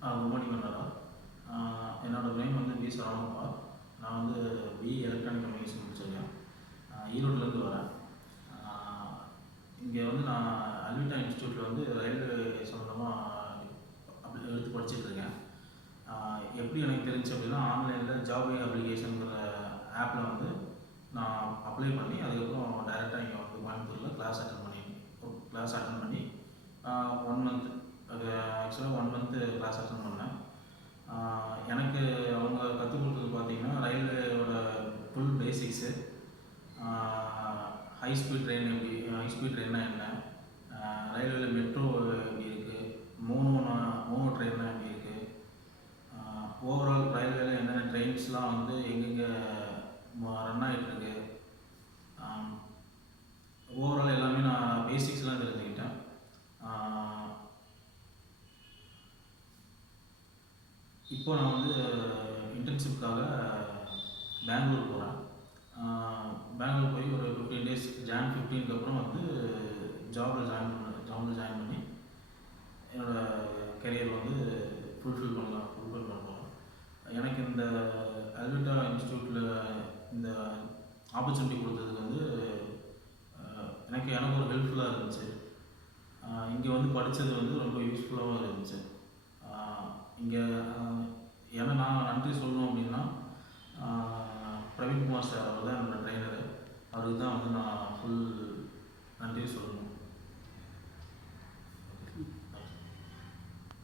Good morning madam. என்னோட name வந்து we Saravanakumar. நான் வந்து பிஇ எலக்ட்ரானிக் கம்யூனிகேஷன் முடிச்சிருக்கேன். ஈரோட்லேருந்து வரேன். இங்கே வந்து நான் அல்விட்டா இன்ஸ்டியூட்டில் வந்து ரயில்வே சம்மந்தமாக எடுத்து படிச்சுட்ருக்கேன். எப்படி எனக்கு தெரிஞ்சு அப்படின்னா, ஆன்லைனில் ஜாப் அப்ளிகேஷனுங்கிற ஆப்பில் வந்து நான் அப்ளை பண்ணி அதுக்கப்புறம் டைரெக்டாக இங்கே வந்து கோயம்புத்தூரில் கிளாஸ் அட்டன் பண்ணி 1 மந்த் அது ஆக்சுவலாக 1 மந்த்து கிளாஸ் அட்டன் பண்ணேன். எனக்கு அவங்க கற்றுக் கொடுத்தது பார்த்திங்கன்னா, ரயில்வேயோட ஃபுல் பேசிக்ஸு, ஹை ஸ்பீட் ட்ரெயின்னா என்ன, ரயில்வேல மெட்ரோ எப்படி இருக்குது, மோனோ ட்ரெயின்னா எப்படி இருக்குது, ஓவரால் ரயில்வேல என்னென்ன ட்ரெயின்ஸ்லாம் வந்து எங்கெங்கே ரன் ஆகிட்டுருக்கு, ஓவரால் எல்லாமே நான் பேசிக்ஸ்லாம் தெரிஞ்சுக்கிட்டேன். இப்போ நான் வந்து இன்டர்ன்ஷிப்காக பெங்களூர் போகிறேன். பெங்களூர் போய் ஒரு 15 டேஸ், Jan 15க்கு அப்புறம் வந்து ஜாபில் ஜாயின் பண்ணி என்னோடய கெரியர் வந்து ஃபுல்ஃபில் பண்ண போகிறேன். எனக்கு இந்த அல்விட்டா இன்ஸ்டியூட்டில் இந்த ஆப்பர்ச்சுனிட்டி கொடுத்ததுக்கு வந்து எனக்கு ஒரு ஹெல்ப்ஃபுல்லாக இருந்துச்சு. இங்கே வந்து படித்தது வந்து ரொம்ப யூஸ்ஃபுல்லாகவும் இருந்துச்சு. இங்கே ஏன்னா நான் நன்றி சொல்லணும் அப்படின்னா, பிரவீன்குமார் சார் அவர் தான் என்னோடய ட்ரெயினரு. அவருக்கு தான் வந்து நான் ஃபுல் நன்றி சொல்லணும்.